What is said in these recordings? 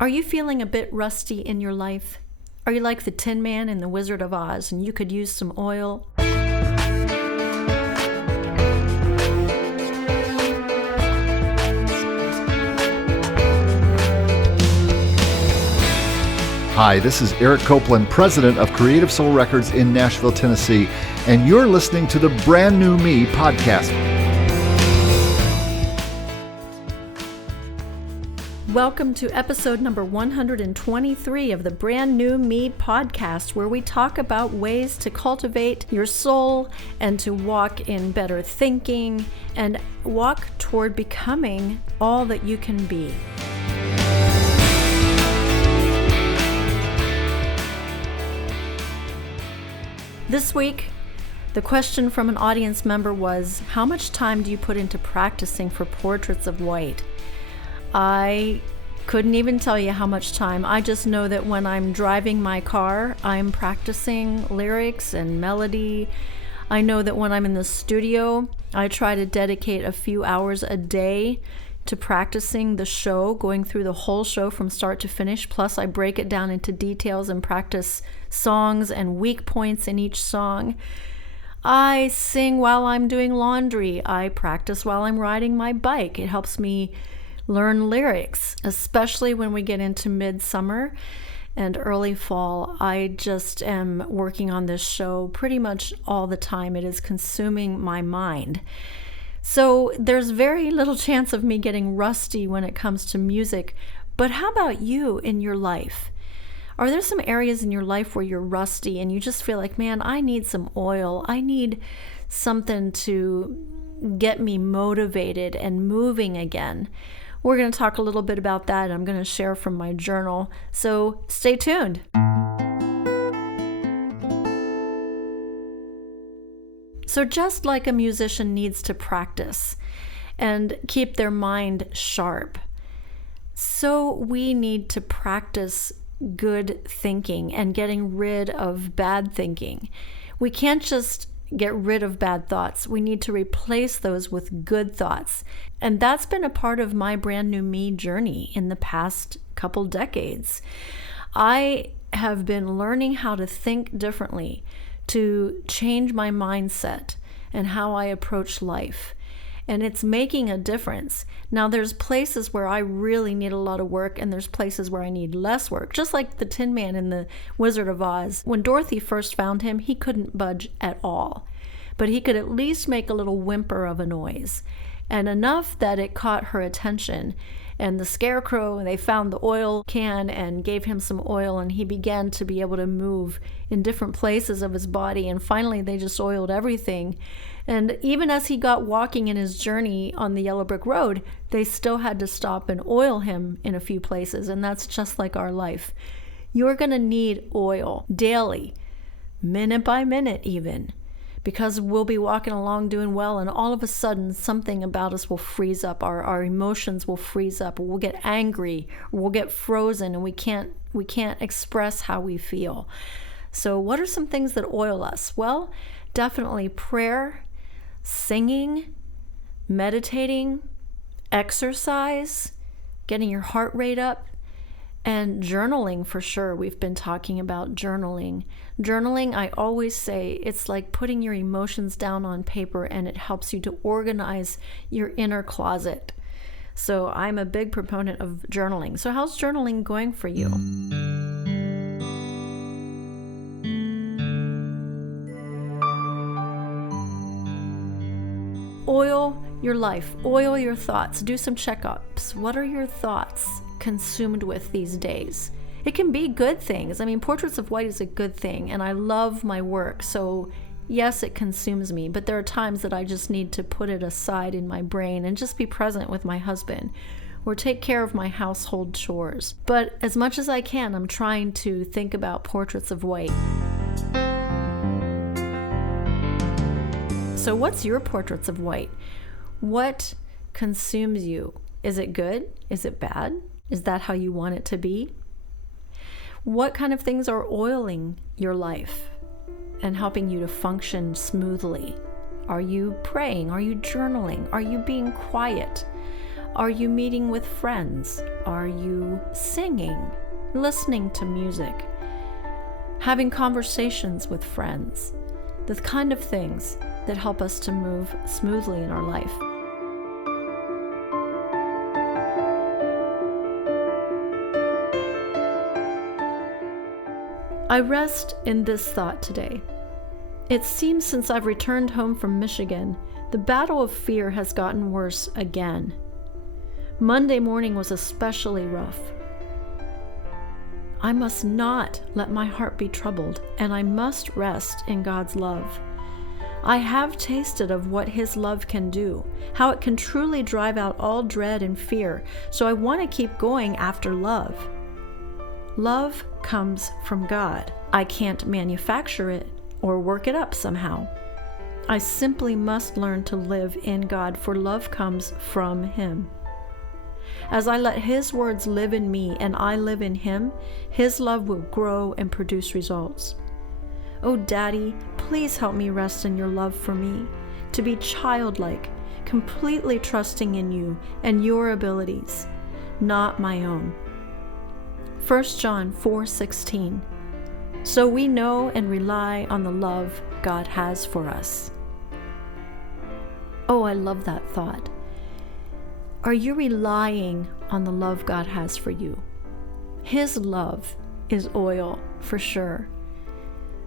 Are you feeling a bit rusty in your life? Are you like the Tin Man in The Wizard of Oz and you could use some oil? Hi, this is Eric Copeland, president of Creative Soul Records in Nashville, Tennessee, and you're listening to the Brand New Me podcast. Welcome to episode number 123 of the Brand New Me podcast, where we talk about ways to cultivate your soul and to walk in better thinking and walk toward becoming all that you can be. This week, the question from an audience member was, how much time do you put into practicing for Portraits of White? I couldn't even tell you how much time. I just know that when I'm driving my car, I'm practicing lyrics and melody. I know that when I'm in the studio, I try to dedicate a few hours a day to practicing the show, going through the whole show from start to finish. Plus, I break it down into details and practice songs and weak points in each song. I sing while I'm doing laundry. I practice while I'm riding my bike. It helps me learn lyrics, especially when we get into midsummer and early fall. I just am working on this show pretty much all the time. It is consuming my mind. So there's very little chance of me getting rusty when it comes to music. But how about you in your life? Are there some areas in your life where you're rusty and you just feel like, man, I need some oil. I need something to get me motivated and moving again. We're going to talk a little bit about that. I'm going to share from my journal. So stay tuned. So just like a musician needs to practice and keep their mind sharp, so we need to practice good thinking and getting rid of bad thinking. We can't just get rid of bad thoughts. We need to replace those with good thoughts. And that's been a part of my Brand New Me journey in the past couple decades. I have been learning how to think differently, to change my mindset and how I approach life. And it's making a difference. Now, there's places where I really need a lot of work, and there's places where I need less work. Just like the Tin Man in The Wizard of Oz. When Dorothy first found him, he couldn't budge at all. But he could at least make a little whimper of a noise, and enough that it caught her attention. And the scarecrow, they found the oil can and gave him some oil, and he began to be able to move in different places of his body. And finally, they just oiled everything. And even as he got walking in his journey on the yellow brick road, they still had to stop and oil him in a few places. And that's just like our life. You're going to need oil daily, minute by minute even, because we'll be walking along doing well, and all of a sudden something about us will freeze up. Our emotions will freeze up. We'll get angry, or we'll get frozen, and we can't express how we feel. So what are some things that oil us? Well, definitely prayer, singing, meditating, exercise, getting your heart rate up, and journaling for sure. We've been talking about journaling. Journaling, I always say, it's like putting your emotions down on paper, and it helps you to organize your inner closet. So I'm a big proponent of journaling. So how's journaling going for you? Oil your life, oil your thoughts, do some checkups. What are your thoughts consumed with these days? It can be good things. I mean, Portraits of White is a good thing, and I love my work. So yes, it consumes me, but there are times that I just need to put it aside in my brain and just be present with my husband or take care of my household chores. But as much as I can, I'm trying to think about Portraits of White. So what's your Portraits of White? What consumes you? Is it good? Is it bad? Is that how you want it to be? What kind of things are oiling your life and helping you to function smoothly? Are you praying? Are you journaling? Are you being quiet? Are you meeting with friends? Are you singing, listening to music, having conversations with friends? The kind of things that help us to move smoothly in our life. I rest in this thought today. It seems since I've returned home from Michigan, the battle of fear has gotten worse again. Monday morning was especially rough. I must not let my heart be troubled, and I must rest in God's love. I have tasted of what His love can do, how it can truly drive out all dread and fear, so I want to keep going after love. Love comes from God. I can't manufacture it or work it up somehow. I simply must learn to live in God, for love comes from Him. As I let His words live in me and I live in Him, His love will grow and produce results. Oh, Daddy, please help me rest in your love for me, to be childlike, completely trusting in you and your abilities, not my own. 1 John 4:16. So we know and rely on the love God has for us. Oh, I love that thought. Are you relying on the love God has for you? His love is oil, for sure.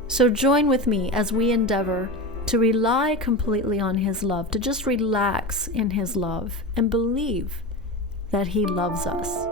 So join with me as we endeavor to rely completely on His love, to just relax in His love and believe that He loves us.